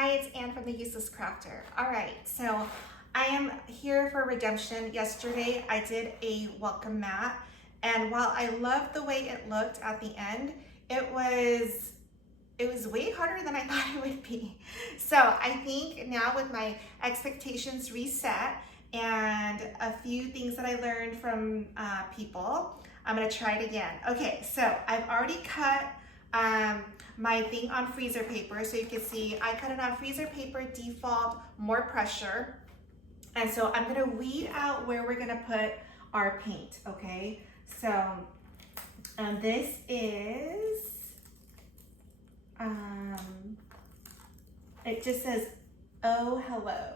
Hi, it's Anne from The Useless Crafter. All right, so I am here for redemption. Yesterday I did a welcome mat, and while I loved the way it looked at the end, it was way harder than I thought it would be. So I think now with my expectations reset and a few things that I learned from people, I'm gonna try it again. Okay, so I've already cut my thing on freezer paper. So you can see I cut it on freezer paper, default, more pressure. And so I'm gonna weed out where we're gonna put our paint, okay? So this is, it just says, oh, hello.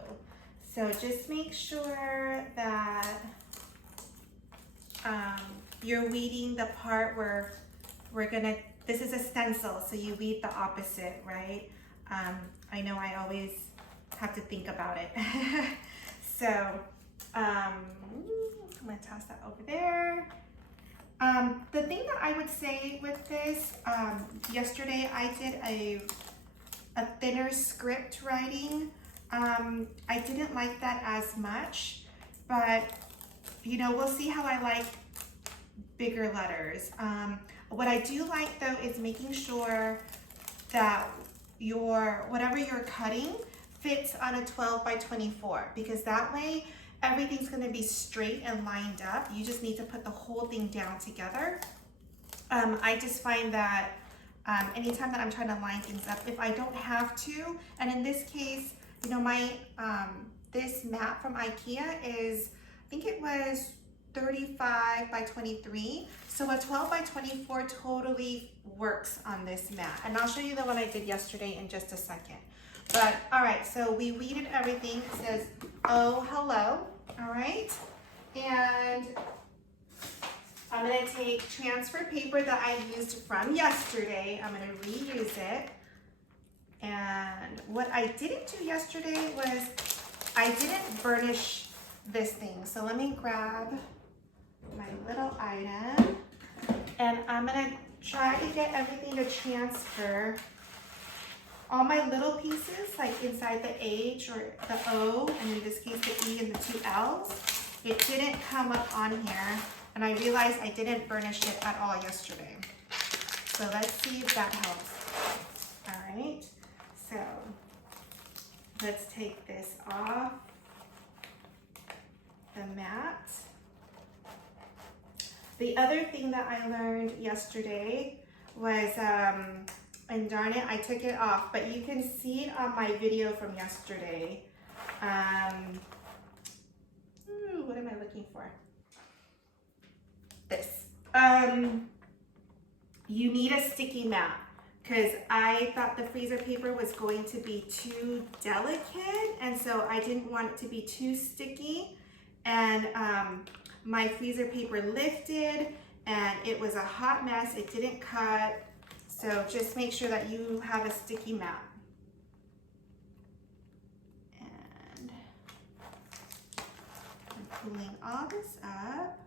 So just make sure that you're weeding the part where we're gonna, this is a stencil, so you weed the opposite, right? I know I always have to think about it. So I'm gonna toss that over there. The thing that I would say with this, yesterday I did a thinner script writing. I didn't like that as much, but you know, we'll see how I like bigger letters. What I do like though is making sure that whatever you're cutting fits on a 12 by 24, because that way everything's gonna be straight and lined up. You just need to put the whole thing down together. I just find that anytime that I'm trying to line things up, if I don't have to, and in this case, you know, my this mat from IKEA is, I think it was 35 by 23. So a 12 by 24 totally works on this mat. And I'll show you the one I did yesterday in just a second. But all right, so we weeded everything. It says, oh, hello, all right? And I'm gonna take transfer paper that I used from yesterday. I'm gonna reuse it. And what I didn't do yesterday was I didn't burnish this thing. So let me grab my little item, and I'm gonna try to get everything to transfer. All my little pieces, like inside the H or the O, and in this case the E and the two L's, it didn't come up on here, and I realized I didn't burnish it at all yesterday. So let's see if that helps. All right, so let's take this off the mat. The other thing that I learned yesterday was, and darn it, I took it off, but you can see it on my video from yesterday. What am I looking for? This. You need a sticky mat, because I thought the freezer paper was going to be too delicate, and so I didn't want it to be too sticky. And my freezer paper lifted, and it was a hot mess. It didn't cut. So just make sure that you have a sticky mat. And I'm pulling all this up.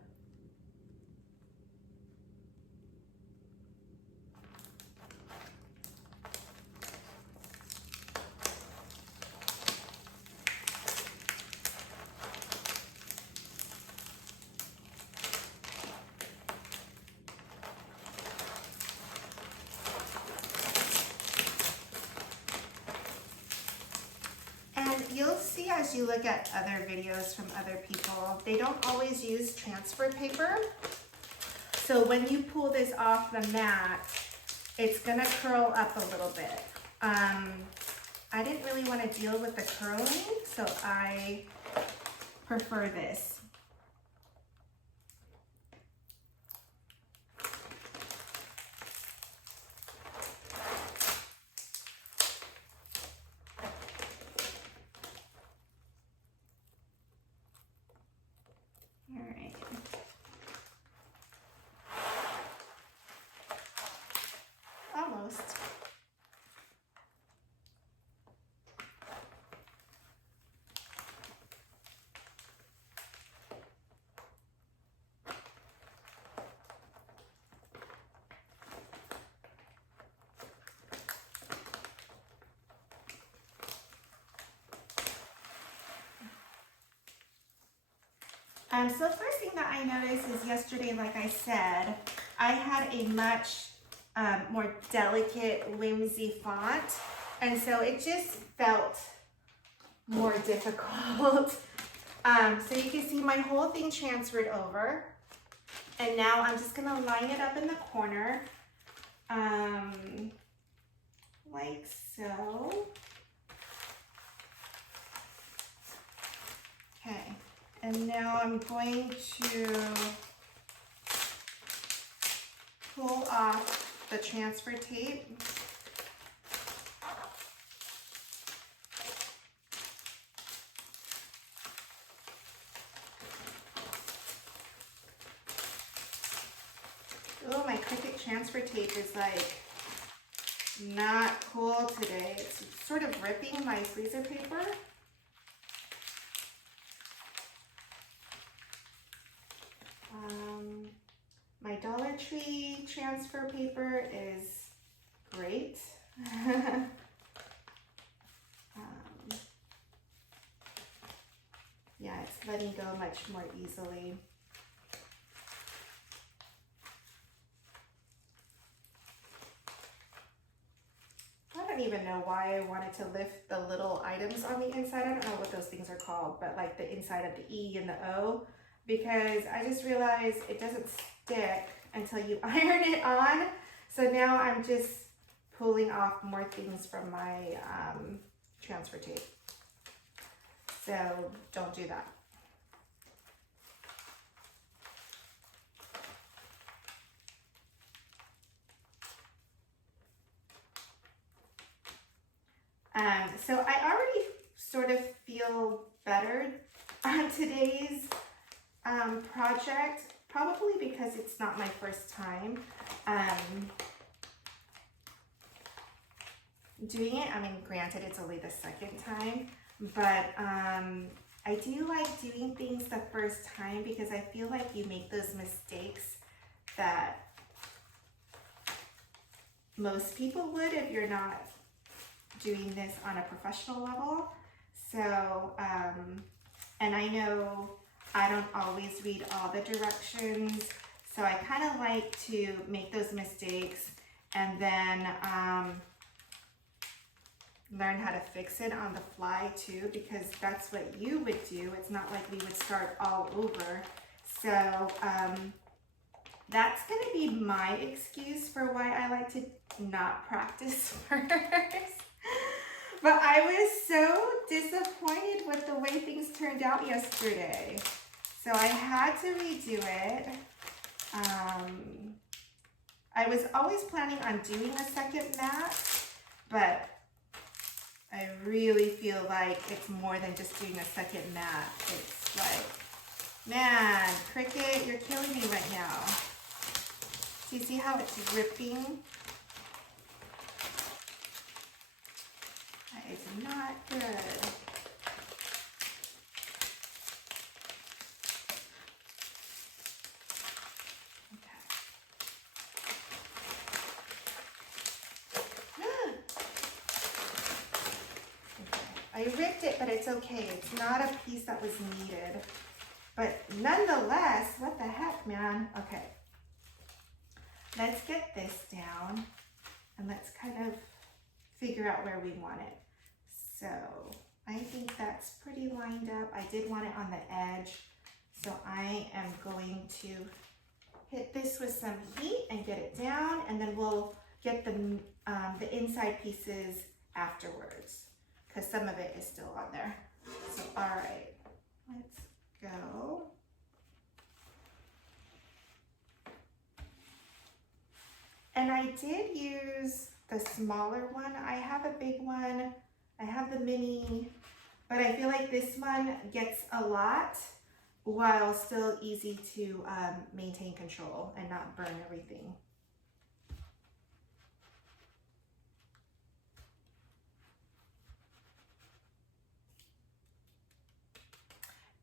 You'll see as you look at other videos from other people, they don't always use transfer paper. So when you pull this off the mat, it's gonna curl up a little bit. I didn't really want to deal with the curling, so I prefer this. Almost. So the first thing that I noticed is yesterday, like I said, I had a much more delicate, whimsy font, and so it just felt more difficult. So you can see my whole thing transferred over, and now I'm just gonna line it up in the corner, like so. Okay, and now I'm going to pull off the transfer tape. Oh, my Cricut transfer tape is like not cool today. It's sort of ripping my freezer paper. My Dollar Tree transfer paper is great. Yeah, it's letting go much more easily. I don't even know why I wanted to lift the little items on the inside. I don't know what those things are called, but like the inside of the E and the O, because I just realized it doesn't stick until you iron it on. So now I'm just pulling off more things from my transfer tape. So don't do that. So I already sort of feel better on today's project, probably because it's not my first time doing it. I mean, granted, it's only the second time, but I do like doing things the first time because I feel like you make those mistakes that most people would if you're not doing this on a professional level. So, and I know I don't always read all the directions, so I kind of like to make those mistakes and then learn how to fix it on the fly too, because that's what you would do. It's not like we would start all over. So that's going to be my excuse for why I like to not practice first. But I was so disappointed with the way things turned out yesterday. So I had to redo it. I was always planning on doing a second mat, but I really feel like it's more than just doing a second mat. It's like, man, Cricut, you're killing me right now. Do you see how it's ripping? That is not good. I ripped it, but it's okay. It's not a piece that was needed. But nonetheless, what the heck, man? Okay. Let's get this down and let's kind of figure out where we want it. So I think that's pretty lined up. I did want it on the edge. So I am going to hit this with some heat and get it down, and then we'll get the inside pieces afterwards, because some of it is still on there. So, all right, let's go. And I did use the smaller one. I have a big one. I have the mini, but I feel like this one gets a lot while still easy to maintain control and not burn everything.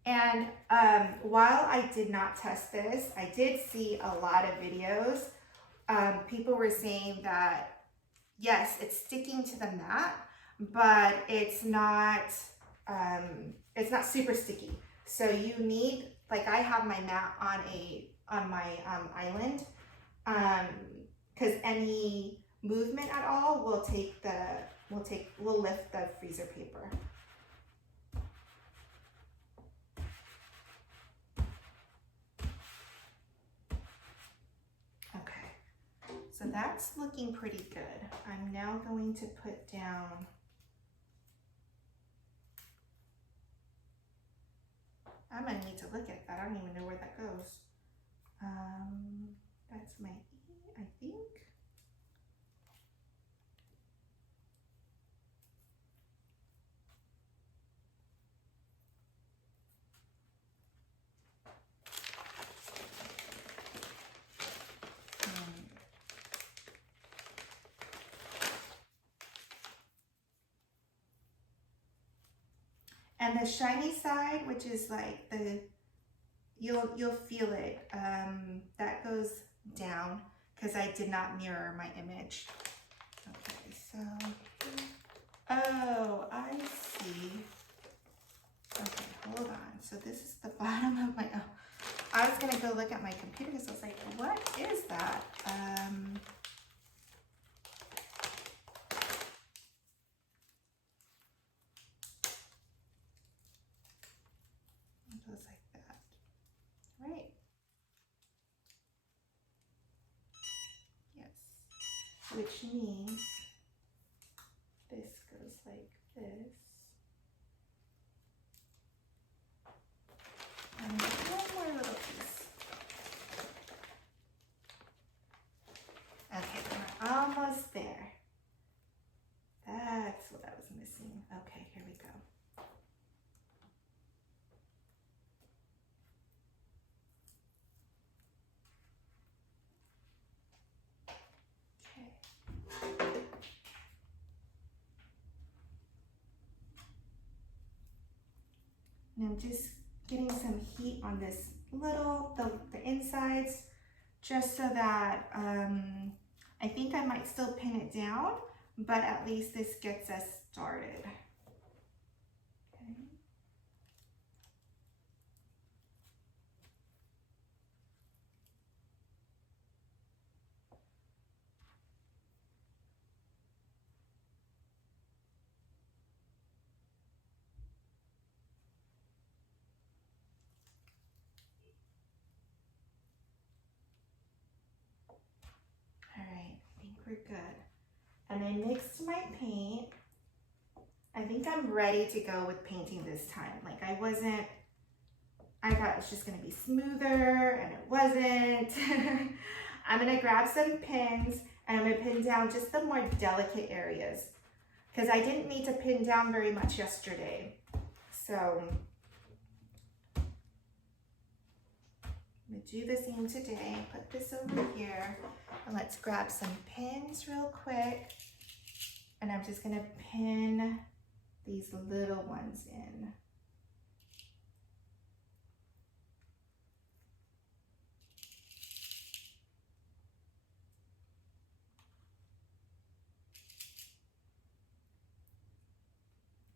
And while I did not test this, I did see a lot of videos. People were saying that, yes, it's sticking to the mat, but it's not super sticky. So you need, like I have my mat on my island, because any movement at all will lift the freezer paper. Okay, so that's looking pretty good. I'm now going to put down I'm gonna need to look at that. I don't even know where that goes. That's my E, I think. And the shiny side, which is like you'll feel it, that goes down because I did not mirror my image. Okay, so, oh, I see. Okay, hold on. So this is the bottom of my, oh, I was gonna go look at my computer because I was like, what is that? It goes like that, right? Yes, which means this goes like this. And one more little piece. Okay, we're almost there. That's what I was missing. Okay, here we go. Okay. And I'm just getting some heat on this little, the insides, just so that, I think I might still pin it down, but at least this gets us started. Okay. All right, I think we're good. And I mixed my paint. I think I'm ready to go with painting this time. Like I thought it was just gonna be smoother and it wasn't. I'm gonna grab some pins and I'm gonna pin down just the more delicate areas because I didn't need to pin down very much yesterday. So I'm gonna do the same today. Put this over here and let's grab some pins real quick. And I'm just gonna pin these little ones in.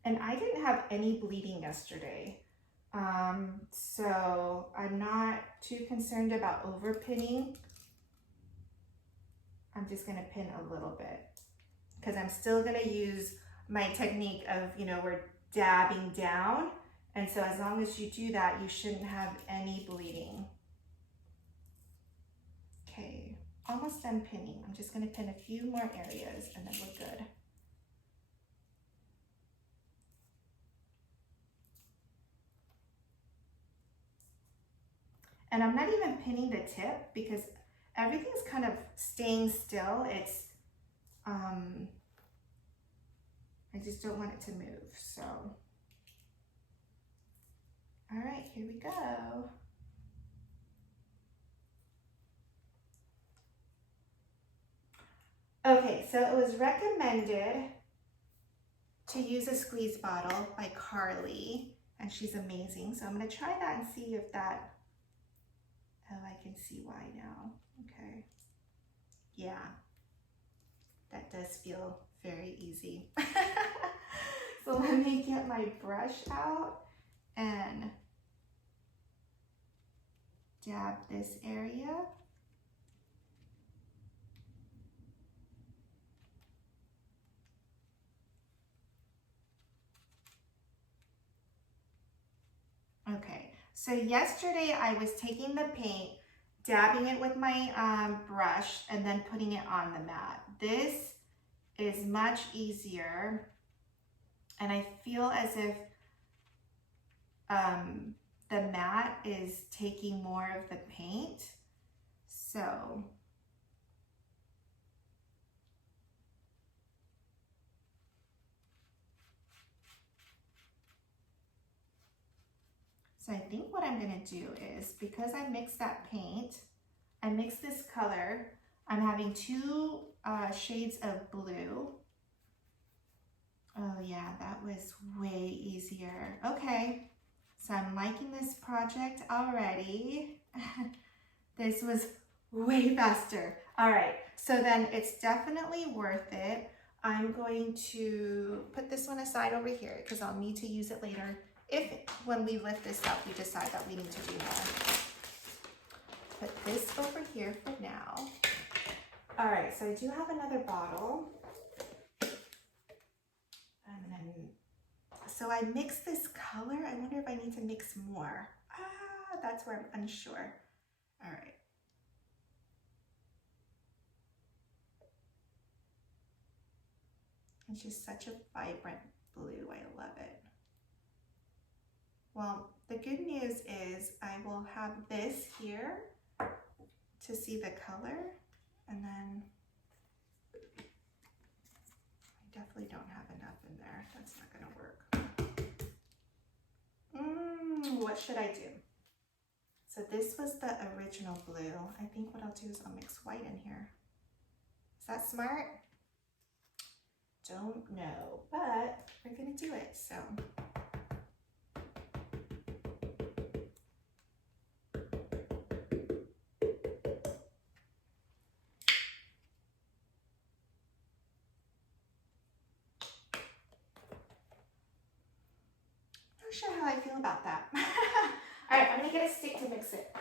And I didn't have any bleeding yesterday. So I'm not too concerned about over pinning. I'm just gonna pin a little bit because I'm still gonna use my technique of, we're dabbing down. And so as long as you do that, you shouldn't have any bleeding. Okay, almost done pinning. I'm just gonna pin a few more areas and then we're good. And I'm not even pinning the tip because everything's kind of staying still. It's, I just don't want it to move, so. All right, here we go. Okay, so it was recommended to use a squeeze bottle by Carly, and she's amazing. So I'm gonna try that and see if that, oh, I can see why now. Okay, yeah, that does feel very easy. So let me get my brush out and dab this area. Okay, so yesterday I was taking the paint, dabbing it with my brush, and then putting it on the mat. This is much easier, and I feel as if the mat is taking more of the paint. So I think what I'm gonna do is, because I mixed that paint, I mixed this color, I'm having two shades of blue. Oh yeah, that was way easier. Okay, so I'm liking this project already. This was way faster. All right, so then it's definitely worth it. I'm going to put this one aside over here because I'll need to use it later if, when we lift this up, we decide that we need to do more. Put this over here for now. All right, so I do have another bottle. So I mixed this color. I wonder if I need to mix more. That's where I'm unsure. All right. It's just such a vibrant blue. I love it. Well, the good news is I will have this here to see the color, and then I definitely don't have enough in there. That's not gonna work. What should I do? So this was the original blue. I think what I'll do is I'll mix white in here. Is that smart? Don't know, but we're gonna do it, so. Not sure how I feel about that. All right, I'm gonna get a stick to mix it.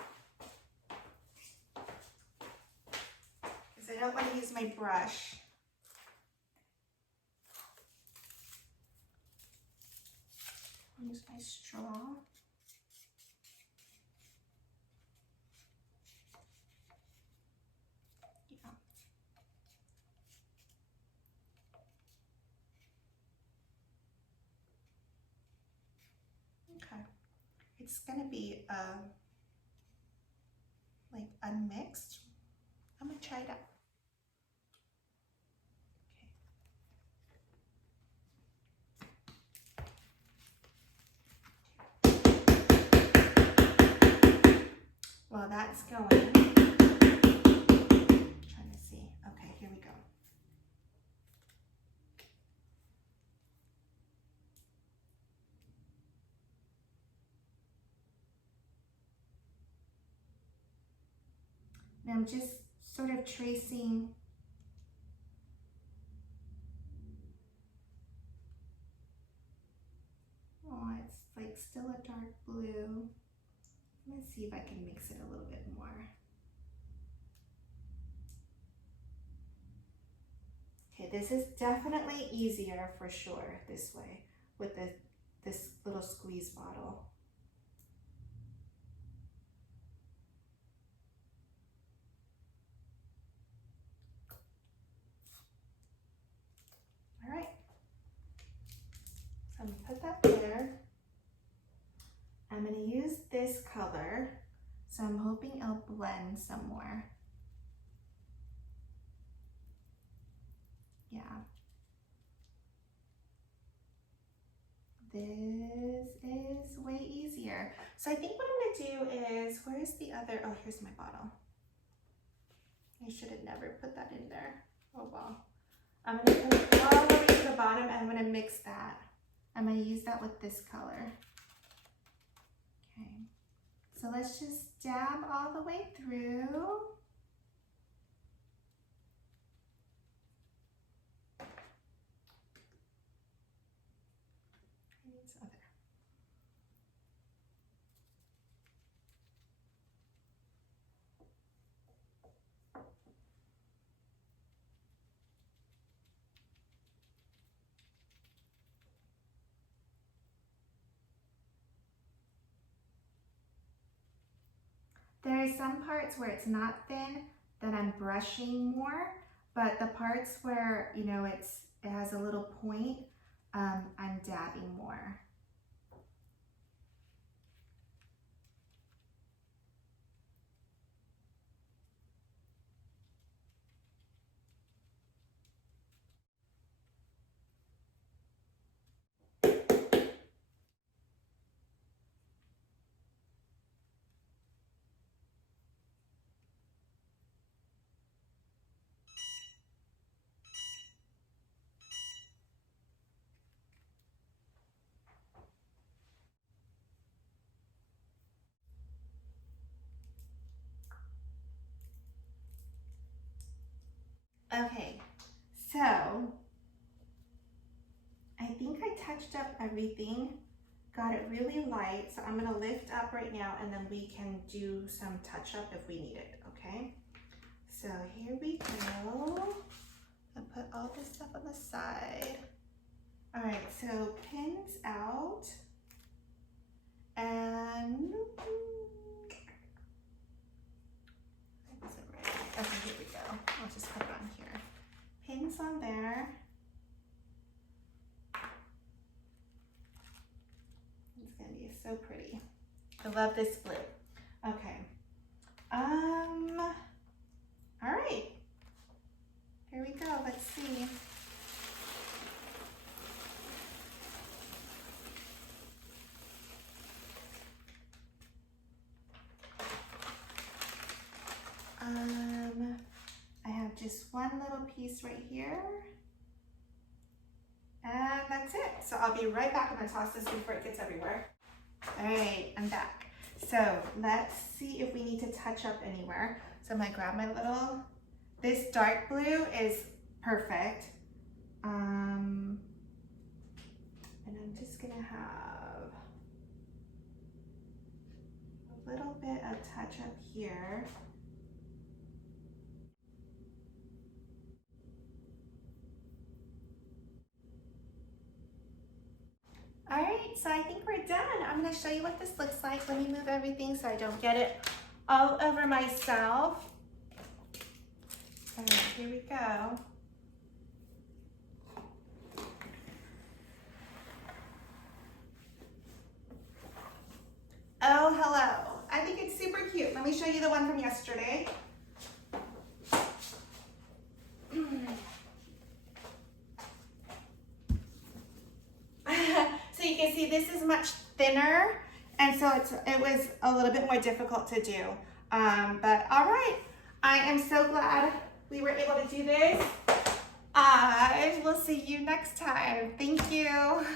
Because I don't want to use my brush. I'll use my straw. Yeah. Okay. It's gonna be like unmixed. I'm gonna try it out. Well, that's going. I'm trying to see. Okay, here we go. Now I'm just sort of tracing. Oh, it's like still a dark blue. Let's see if I can mix it a little bit more. Okay, this is definitely easier for sure this way with this little squeeze bottle. All right, so I'm gonna put that there. I'm gonna use this color, so I'm hoping it'll blend some more. Yeah. This is way easier. So I think what I'm gonna do is, where's the other, oh, here's my bottle. I should have never put that in there. Oh well. I'm gonna put it all the way to the bottom and I'm gonna mix that. I'm gonna use that with this color. Okay. So let's just dab all the way through. There are some parts where it's not thin that I'm brushing more, but the parts where, you know, it has a little point, I'm dabbing more. Okay, so I think I touched up everything, got it really light, so I'm gonna lift up right now and then we can do some touch up if we need it, okay? So here we go. I'll put all this stuff on the side. All right, so pins out and is it right? Okay, here we go. I'll just put it on here. Pins on there. It's gonna be so pretty. I love this blue. Okay. All right. Here we go. Let's see. I have just one little piece right here. And that's it. So I'll be right back. I'm gonna toss this before it gets everywhere. All right, I'm back. So let's see if we need to touch up anywhere. So I'm gonna grab my little, this dark blue is perfect. And I'm just gonna have a little bit of touch up here. All right, so I think we're done. I'm gonna show you what this looks like. Let me move everything so I don't get it all over myself. All right, here we go. Oh, hello. I think it's super cute. Let me show you the one from yesterday. So you can see this is much thinner, and so it was a little bit more difficult to do. But all right, I am so glad we were able to do this. I will see you next time. Thank you.